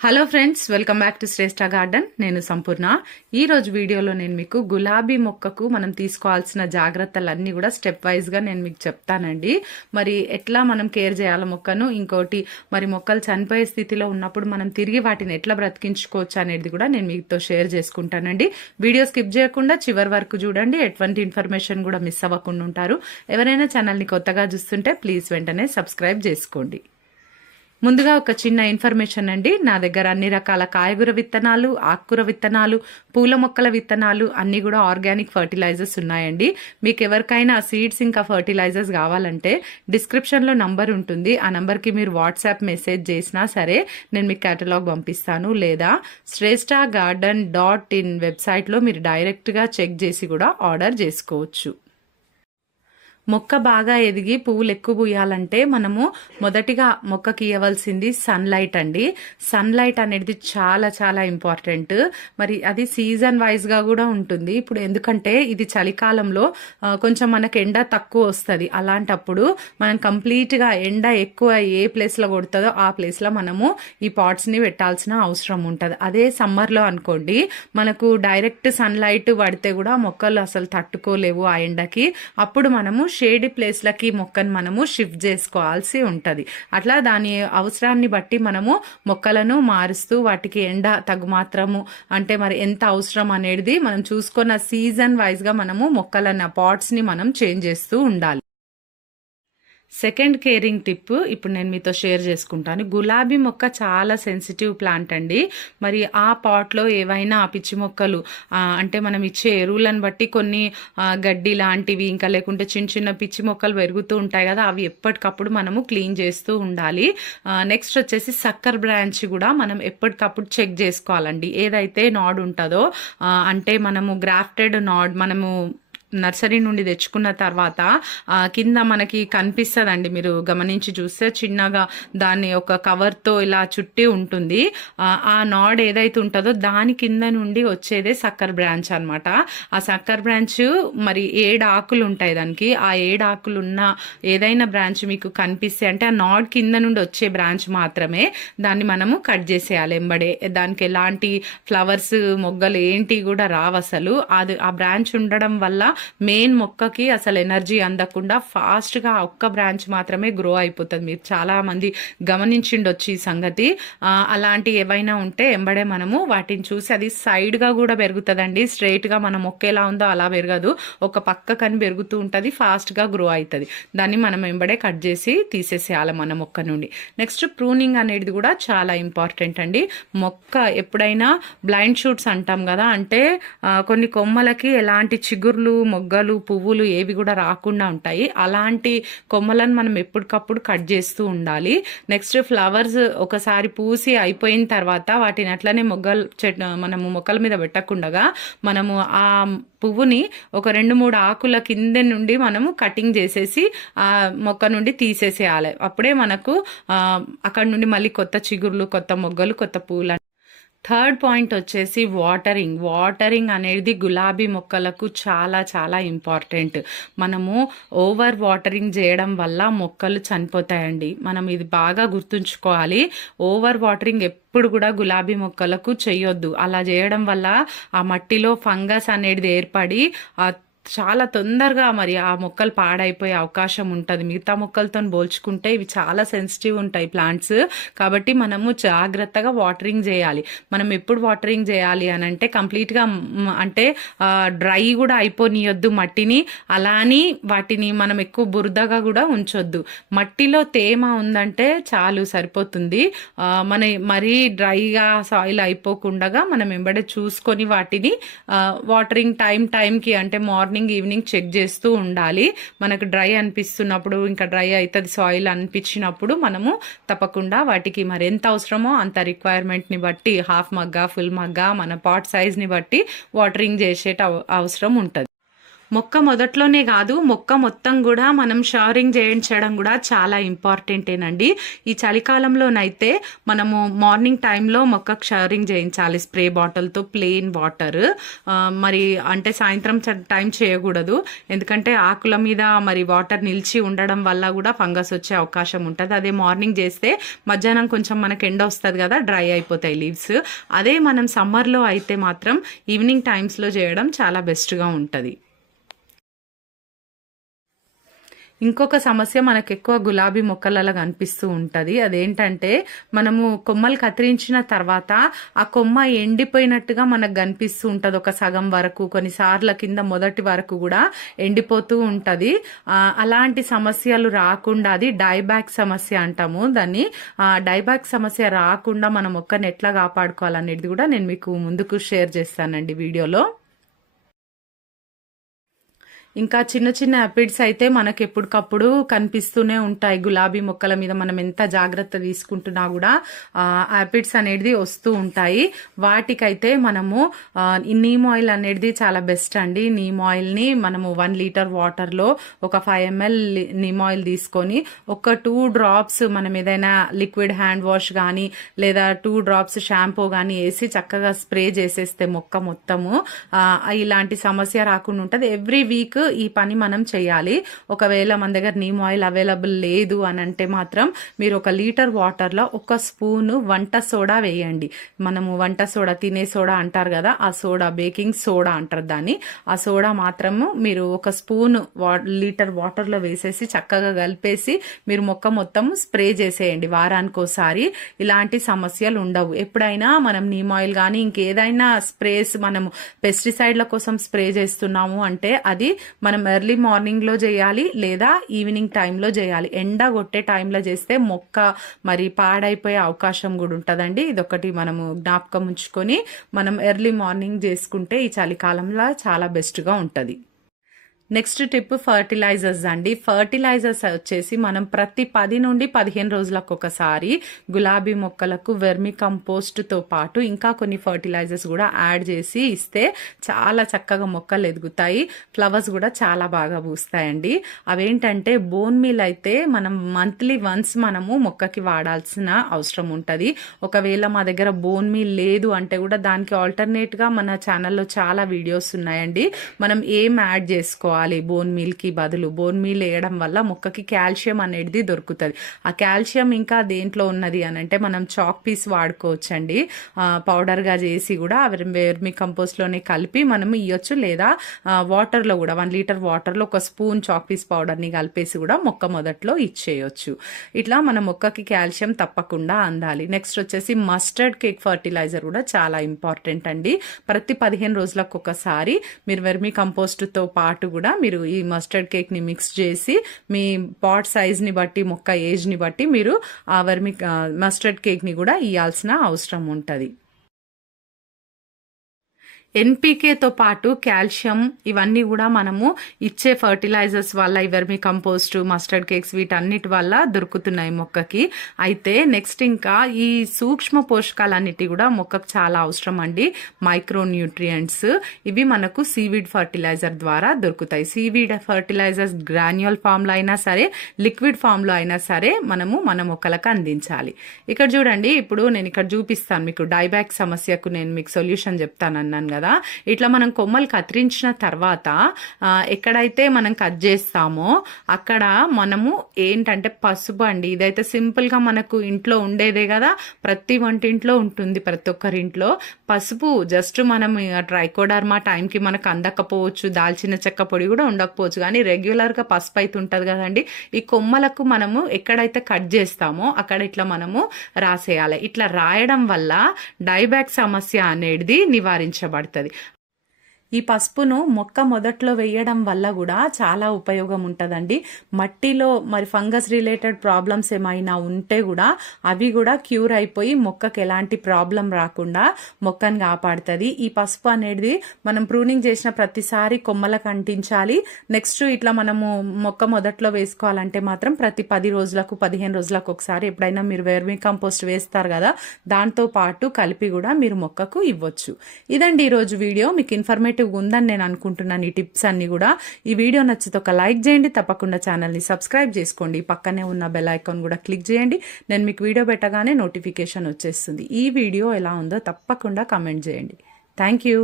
Hello friends, welcome back to Shreshta garden. నేను సంపూర్ణ. ఈ రోజు వీడియోలో నేను మీకు గులాబీ మొక్కకు మనం తీసుకోవాల్సిన జాగ్రత్తలన్నీ కూడా స్టెప్ వైజ్గా నేను మీకు చెప్తానండి. మరి ఎట్లా మనం కేర్ చేయాలి మొక్కను, ఇంకోటి మరి మొక్కలు చనిపోయే స్థితిలో ఉన్నప్పుడు మనం తిరిగి వాటిని ఎట్లా బ్రతికించుకోవచ్చు అనేది కూడా నేను మీతో షేర్ చేసుకుంటానండి. వీడియో స్కిప్ చేయకుండా చివరి వరకు చూడండి. ఎటువంటి ఇన్ఫర్మేషన్ కూడా మిస్ అవ్వకుండా ఉంటారు. ఎవరైనా ఛానల్ని కొత్తగా చూస్తుంటే ప్లీజ్ వెంటనే సబ్స్క్రైబ్ చేసుకోండి. ముందుగా ఒక చిన్న ఇన్ఫర్మేషన్ అండి. నా దగ్గర అన్ని రకాల కాయగూర విత్తనాలు, ఆకుకూర విత్తనాలు, పూల మొక్కల విత్తనాలు అన్నీ కూడా ఆర్గానిక్ ఫర్టిలైజర్స్ ఉన్నాయండి. మీకు ఎవరికైనా సీడ్స్ ఇంకా ఫర్టిలైజర్స్ కావాలంటే డిస్క్రిప్షన్లో నంబర్ ఉంటుంది. ఆ నంబర్కి మీరు వాట్సాప్ మెసేజ్ చేసినా సరే నేను మీకు కేటలాగ్ పంపిస్తాను. లేదా shresthagarden.in వెబ్సైట్లో మీరు డైరెక్ట్గా చెక్ చేసి కూడా ఆర్డర్ చేసుకోవచ్చు. మొక్క బాగా ఎదిగి పువ్వులు ఎక్కువ పూయాలంటే మనము మొదటిగా మొక్కకి ఇవ్వవలసింది సన్లైట్ అండి. సన్లైట్ అనేది చాలా చాలా ఇంపార్టెంట్. మరి అది సీజన్ వైజ్గా కూడా ఉంటుంది. ఇప్పుడు ఎందుకంటే ఇది చలికాలంలో కొంచెం మనకు ఎండ తక్కువ వస్తుంది. అలాంటప్పుడు మనం కంప్లీట్గా ఎండ ఎక్కువ ఏ ప్లేస్లో కొడుతుందో ఆ ప్లేస్లో మనము ఈ పాట్స్ని పెట్టాల్సిన అవసరం ఉంటుంది. అదే సమ్మర్లో అనుకోండి, మనకు డైరెక్ట్ సన్లైట్ పడితే కూడా మొక్కలు అసలు తట్టుకోలేవు ఆ ఎండకి. అప్పుడు మనము షేడ్ ప్లేస్లకి మొక్కను మనము షిఫ్ట్ చేసుకోవాల్సి ఉంటుంది. అట్లా దాని అవసరాన్ని బట్టి మనము మొక్కలను మారుస్తూ వాటికి ఎండ తగు మాత్రము అంటే మరి ఎంత అవసరం అనేది మనం చూసుకున్న సీజన్ వైజ్గా మనము మొక్కలన్న పాట్స్ని మనం చేంజ్ చేస్తూ ఉండాలి. సెకండ్ కేరింగ్ టిప్ ఇప్పుడు నేను మీతో షేర్ చేసుకుంటాను. గులాబీ మొక్క చాలా సెన్సిటివ్ ప్లాంట్ అండి. మరి ఆ పాట్లో ఏవైనా పిచ్చి మొక్కలు అంటే మనం ఇచ్చే ఎరువులను బట్టి కొన్ని గడ్డి లాంటివి ఇంకా లేకుంటే చిన్న చిన్న పిచ్చి మొక్కలు పెరుగుతూ ఉంటాయి కదా, అవి ఎప్పటికప్పుడు మనము క్లీన్ చేస్తూ ఉండాలి. నెక్స్ట్ వచ్చేసి సక్కర్ బ్రాంచ్ కూడా మనం ఎప్పటికప్పుడు చెక్ చేసుకోవాలండి. ఏదైతే నాడ్ ఉంటుందో అంటే మనము గ్రాఫ్టెడ్ నాడ్ మనము నర్సరీ నుండి తెచ్చుకున్న తర్వాత కింద మనకి కనిపిస్తుందండి. మీరు గమనించి చూస్తే చిన్నగా దాన్ని ఒక కవర్తో ఇలా చుట్టి ఉంటుంది. ఆ నాడ్ ఏదైతే ఉంటుందో దాని కింద నుండి వచ్చేదే సక్కర్ బ్రాంచ్ అనమాట. ఆ సక్కర్ బ్రాంచ్ మరి 7 ఆకులు ఉంటాయి దానికి. ఆ 7 ఆకులు ఉన్న ఏదైనా బ్రాంచ్ మీకు కనిపిస్తే అంటే ఆ నాడ్ కింద నుండి వచ్చే బ్రాంచ్ మాత్రమే దాన్ని మనము కట్ చేసేయాలి ఎంబడే. దానికి ఎలాంటి ఫ్లవర్స్ మొగ్గలు ఏంటి కూడా రావు అసలు. అది ఆ బ్రాంచ్ ఉండడం వల్ల మెయిన్ మొక్కకి అసలు ఎనర్జీ అందకుండా ఫాస్ట్గా ఒక్క బ్రాంచ్ మాత్రమే గ్రో అయిపోతుంది. మీరు చాలా మంది గమనించిండొచ్చు ఈ సంగతి. అలాంటి ఏవైనా ఉంటే ఎంబడే మనము వాటిని చూసి, అది సైడ్గా కూడా పెరుగుతుందండి. స్ట్రైట్గా మన మొక్క ఎలా ఉందో అలా పెరగదు, ఒక పక్క కని పెరుగుతూ ఉంటుంది, ఫాస్ట్గా గ్రో అవుతుంది. దాన్ని మనం ఎంబడే కట్ చేసి తీసేసేయాలి మన మొక్క నుండి. నెక్స్ట్ ప్రూనింగ్ అనేది కూడా చాలా ఇంపార్టెంట్ అండి. మొక్క ఎప్పుడైనా బ్లైండ్ షూట్స్ అంటాం కదా, అంటే కొన్ని కొమ్మలకి ఎలాంటి చిగుర్లు మొగ్గలు పువ్వులు ఏవి కూడా రాకుండా ఉంటాయి. అలాంటి కొమ్మలను మనం ఎప్పటికప్పుడు కట్ చేస్తూ ఉండాలి. నెక్స్ట్ ఫ్లవర్స్ ఒకసారి పూసి అయిపోయిన తర్వాత వాటిని అట్లనే మనము మొక్కల మీద పెట్టకుండా మనము ఆ పువ్వుని ఒక 2-3 ఆకుల కింద నుండి మనము కటింగ్ చేసేసి ఆ మొక్క నుండి తీసేసేయాలి. అప్పుడే మనకు అక్కడ నుండి మళ్ళీ కొత్త చిగుర్లు, కొత్త మొగ్గలు, కొత్త పువ్వులు. థర్డ్ పాయింట్ వచ్చేసి వాటరింగ్ అనేది గులాబీ మొక్కలకు చాలా చాలా ఇంపార్టెంట్. మనము ఓవర్ వాటరింగ్ చేయడం వల్ల మొక్కలు చనిపోతాయండి. మనం ఇది బాగా గుర్తుంచుకోవాలి. ఓవర్ వాటరింగ్ ఎప్పుడు కూడా గులాబీ మొక్కలకు చేయొద్దు. అలా చేయడం వల్ల ఆ మట్టిలో ఫంగస్ అనేది ఏర్పడి చాలా తొందరగా మరి ఆ మొక్కలు పాడైపోయే అవకాశం ఉంటుంది. మిగతా మొక్కలతో పోల్చుకుంటే ఇవి చాలా సెన్సిటివ్ ఉంటాయి ప్లాంట్స్. కాబట్టి మనము జాగ్రత్తగా వాటరింగ్ చేయాలి. మనం ఎప్పుడు వాటరింగ్ చేయాలి అని అంటే కంప్లీట్గా అంటే డ్రై కూడా అయిపోనియొద్దు మట్టిని. అలాని వాటిని మనం ఎక్కువ బురదగా కూడా ఉంచొద్దు. మట్టిలో తేమ ఉందంటే చాలు, సరిపోతుంది. మరీ డ్రైగా సాయిల్ అయిపోకుండా మనం వెంబడే చూసుకొని వాటిని వాటరింగ్ టైంకి అంటే మార్నింగ్ ఈవినింగ్ చెక్ చేస్తూ ఉండాలి. మనకు డ్రై అనిపిస్తున్నప్పుడు, ఇంకా డ్రై అవుతుంది సాయిల్ అనిపించినప్పుడు మనము తప్పకుండా వాటికి మరి ఎంత అవసరమో అంత రిక్వైర్మెంట్ని బట్టి హాఫ్ మగ్గా, ఫుల్ మగ్గా, మన పాట్ సైజ్ని బట్టి వాటరింగ్ చేసే అవసరం ఉంటుంది. మొక్క మొదట్లోనే కాదు, మొక్క మొత్తం కూడా మనం షవరింగ్ చేయించడం కూడా చాలా ఇంపార్టెంటేనండి. ఈ చలికాలంలోనైతే మనము మార్నింగ్ టైంలో మొక్కకు షవరింగ్ చేయించాలి స్ప్రే బాటిల్తో, ప్లెయిన్ వాటర్. మరి అంటే సాయంత్రం టైం చేయకూడదు, ఎందుకంటే ఆకుల మీద మరి వాటర్ నిలిచి ఉండడం వల్ల కూడా ఫంగస్ వచ్చే అవకాశం ఉంటుంది. అదే మార్నింగ్ చేస్తే మధ్యాహ్నం కొంచెం మనకు ఎండ వస్తుంది కదా, డ్రై అయిపోతాయి లీవ్స్. అదే మనం సమ్మర్లో అయితే మాత్రం ఈవినింగ్ టైమ్స్లో చేయడం చాలా బెస్ట్గా ఉంటుంది. ఇంకొక సమస్య మనకు ఎక్కువ గులాబీ మొక్కలలో కనిపిస్తూ ఉంటుంది. అదేంటంటే మనము కొమ్మలు కత్తిరించిన తర్వాత ఆ కొమ్మ ఎండిపోయినట్టుగా మనకు కనిపిస్తూ ఉంటుంది. ఒక సగం వరకు, కొన్నిసార్ల కింద మొదటి వరకు కూడా ఎండిపోతూ ఉంటుంది. అలాంటి సమస్యలు రాకుండా, అది డైబ్యాక్ సమస్య అంటాము దాన్ని. డైబ్యాక్ సమస్య రాకుండా మనం మొక్కను ఎట్లా కాపాడుకోవాలనేది కూడా నేను మీకు ముందుకు షేర్ చేస్తానండి వీడియోలో. ఇంకా చిన్న చిన్న యాపిడ్స్ అయితే మనకు ఎప్పటికప్పుడు కనిపిస్తూనే ఉంటాయి. గులాబీ మొక్కల మీద మనం ఎంత జాగ్రత్త తీసుకుంటున్నా కూడా యాపిడ్స్ అనేది వస్తూ ఉంటాయి. వాటికైతే మనము నీమ్ ఆయిల్ అనేది చాలా బెస్ట్ అండి. నీమ్ ఆయిల్ని మనము 1 లీటర్ వాటర్లో ఒక 5 ml నీమ్ ఆయిల్ తీసుకొని ఒక 2 drops మనం ఏదైనా లిక్విడ్ హ్యాండ్ వాష్ కానీ లేదా 2 drops షాంపూ కానీ వేసి చక్కగా స్ప్రే చేసేస్తే మొక్క మొత్తము ఇలాంటి సమస్య రాకుండా ఉంటుంది. ఎవ్రీ వీక్ ఈ పని మనం చేయాలి. ఒకవేళ మన దగ్గర నీమ్ ఆయిల్ అవైలబుల్ లేదు అని అంటే మాత్రం మీరు 1 లీటర్ వాటర్లో 1 స్పూన్ వంట సోడా వేయండి. మనము వంట సోడా, తినే సోడా అంటారు కదా, ఆ సోడా, బేకింగ్ సోడా అంటారు దాన్ని. ఆ సోడా మాత్రము మీరు 1 స్పూన్ లీటర్ వాటర్లో వేసేసి చక్కగా కలిపేసి మీరు మొక్క మొత్తం స్ప్రే చేసేయండి వారానికోసారి. ఇలాంటి సమస్యలు ఉండవు. ఎప్పుడైనా మనం నీమ్ ఆయిల్ కానీ ఇంకేదైనా స్ప్రేస్ మనము పెస్టిసైడ్ల కోసం స్ప్రే చేస్తున్నాము అంటే అది మనం ఎర్లీ మార్నింగ్ లో చేయాలి లేదా ఈవినింగ్ టైంలో చేయాలి. ఎండ కొట్టే టైంలో చేస్తే మొక్క మరి పాడైపోయే అవకాశం కూడా ఉంటుందండి. ఇదొకటి మనము జ్ఞాపకం ఉంచుకొని మనం ఎర్లీ మార్నింగ్ చేసుకుంటే ఈ చలికాలంలో చాలా బెస్ట్గా ఉంటుంది. నెక్స్ట్ టిప్ ఫర్టిలైజర్స్ అండి. ఫర్టిలైజర్స్ వచ్చేసి మనం ప్రతి 10 నుండి 15 రోజులకు ఒకసారి గులాబీ మొక్కలకు వెర్మి కంపోస్ట్తో పాటు ఇంకా కొన్ని ఫర్టిలైజర్స్ కూడా యాడ్ చేసి ఇస్తే చాలా చక్కగా మొక్కలు ఎదుగుతాయి. ఫ్లవర్స్ కూడా చాలా బాగా పూస్తాయండి. అవేంటంటే బోన్ మీల్ అయితే మనం మంత్లీ వన్స్ మనము మొక్కకి వాడాల్సిన అవసరం ఉంటుంది. ఒకవేళ మా దగ్గర బోన్ మీల్ లేదు అంటే కూడా దానికి ఆల్టర్నేట్గా మన ఛానల్లో చాలా వీడియోస్ ఉన్నాయండి. మనం ఏం యాడ్ చేసుకోవాలి బోన్ మీల్ కి బదులు. బోన్ మీల్ వేయడం వల్ల మొక్కకి కాల్షియం అనేది దొరుకుతుంది. ఆ కాల్షియం ఇంకా దేంట్లో ఉన్నది అని అంటే మనం చాక్ పీస్ వాడుకోవచ్చండి. పౌడర్ గా చేసి కూడా వెర్మి కంపోస్ట్ లోనే కలిపి మనం ఇవ్వచ్చు. లేదా వాటర్ లో కూడా 1 లీటర్ వాటర్ లో 1 స్పూన్ చాక్ పీస్ పౌడర్ ని కలిపేసి కూడా మొక్క మొదట్లో ఇచ్చేయచ్చు. ఇట్లా మన మొక్కకి కాల్షియం తప్పకుండా అందాలి. నెక్స్ట్ వచ్చేసి మస్టర్డ్ కేక్ ఫర్టిలైజర్ కూడా చాలా ఇంపార్టెంట్ అండి. ప్రతి 15 రోజులకు ఒకసారి మీరు వెర్మి కంపోస్ట్ తో పాటు కూడా మీరు ఈ మస్టర్డ్ కేక్ ని మిక్స్ చేసి మీ పాట్ సైజ్ ని బట్టి, మొక్క ఏజ్ ని బట్టి మీరు ఆ మస్టర్డ్ కేక్ ని కూడా ఇవ్వాల్సిన అవసరం ఉంటుంది. ఎన్పీకేతో పాటు కాల్షియం ఇవన్నీ కూడా మనము ఇచ్చే ఫర్టిలైజర్స్ వల్ల, వెర్మి కంపోస్ట్, మస్టర్డ్ కేక్స్ వీటన్నిటి వల్ల దొరుకుతున్నాయి మొక్కకి. అయితే నెక్స్ట్ ఇంకా ఈ సూక్ష్మ పోషకాలన్నిటి కూడా మొక్కకు చాలా అవసరం అండి. మైక్రో న్యూట్రియంట్స్ ఇవి మనకు సీవీడ్ ఫర్టిలైజర్ ద్వారా దొరుకుతాయి. సీవీడ్ ఫర్టిలైజర్స్ గ్రాన్యువల్ ఫామ్ లో అయినా సరే, లిక్విడ్ ఫామ్ లో అయినా సరే మనము మన మొక్కలకు అందించాలి. ఇక్కడ చూడండి, ఇప్పుడు నేను ఇక్కడ చూపిస్తాను మీకు. డైబ్యాక్ సమస్యకు నేను మీకు సొల్యూషన్ చెప్తానన్నాను కదా. ఇట్లా మనం కొమ్మలు కత్తిరించిన తర్వాత ఎక్కడైతే మనం కట్ చేస్తామో అక్కడ మనము ఏంటంటే పసుపు అండి. ఇదైతే సింపుల్ గా మనకు ఇంట్లో ఉండేదే కదా, ప్రతి వంటింట్లో ఉంటుంది, ప్రతి ఒక్కరింట్లో. పసుపు జస్ట్ మనం ట్రైకోడర్మా టైంకి మనకు అందకపోవచ్చు, దాల్చిన చెక్క పొడి కూడా ఉండకపోవచ్చు, కానీ రెగ్యులర్ గా పసుపు అయితే ఉంటది కదండి. ఈ కొమ్మలకు మనము ఎక్కడైతే కట్ చేస్తామో అక్కడ ఇట్లా మనము రాసేయాలి. ఇట్లా రాయడం వల్ల డైబ్యాక్ సమస్య అనేది నివారించబడుతుంది. ఈ పసుపును మొక్క మొదట్లో వేయడం వల్ల కూడా చాలా ఉపయోగం ఉంటుందండి. మట్టిలో మరి ఫంగస్ రిలేటెడ్ ప్రాబ్లమ్స్ ఏమైనా ఉంటే కూడా అవి కూడా క్యూర్ అయిపోయి మొక్కకి ఎలాంటి ప్రాబ్లం రాకుండా మొక్కను కాపాడుతుంది. ఈ పసుపు అనేది మనం ప్రూనింగ్ చేసిన ప్రతిసారి కొమ్మలకు అంటించాలి. నెక్స్ట్ ఇట్లా మనము మొక్క మొదట్లో వేసుకోవాలంటే మాత్రం ప్రతి 10 రోజులకు 15 రోజులకు ఒకసారి ఎప్పుడైనా మీరు వెర్మి కంపోస్ట్ వేస్తారు కదా, దాంతో పాటు కలిపి కూడా మీరు మొక్కకు ఇవ్వచ్చు. ఇదండి ఈరోజు వీడియో. మీకు ఇన్ఫర్మేటివ్ ఇన్ఫర్మేటివ్గా ఉందని నేను అనుకుంటున్నాను ఈ టిప్స్ అన్ని కూడా. ఈ వీడియో నచ్చితే ఒక లైక్ చేయండి, తప్పకుండా ఛానల్ని సబ్స్క్రైబ్ చేసుకోండి, పక్కనే ఉన్న బెల్ ఐకాన్ కూడా క్లిక్ చేయండి. నేను మీకు వీడియో పెట్టగానే నోటిఫికేషన్ వచ్చేస్తుంది. ఈ వీడియో ఎలా ఉందో తప్పకుండా కామెంట్ చేయండి. Thank you.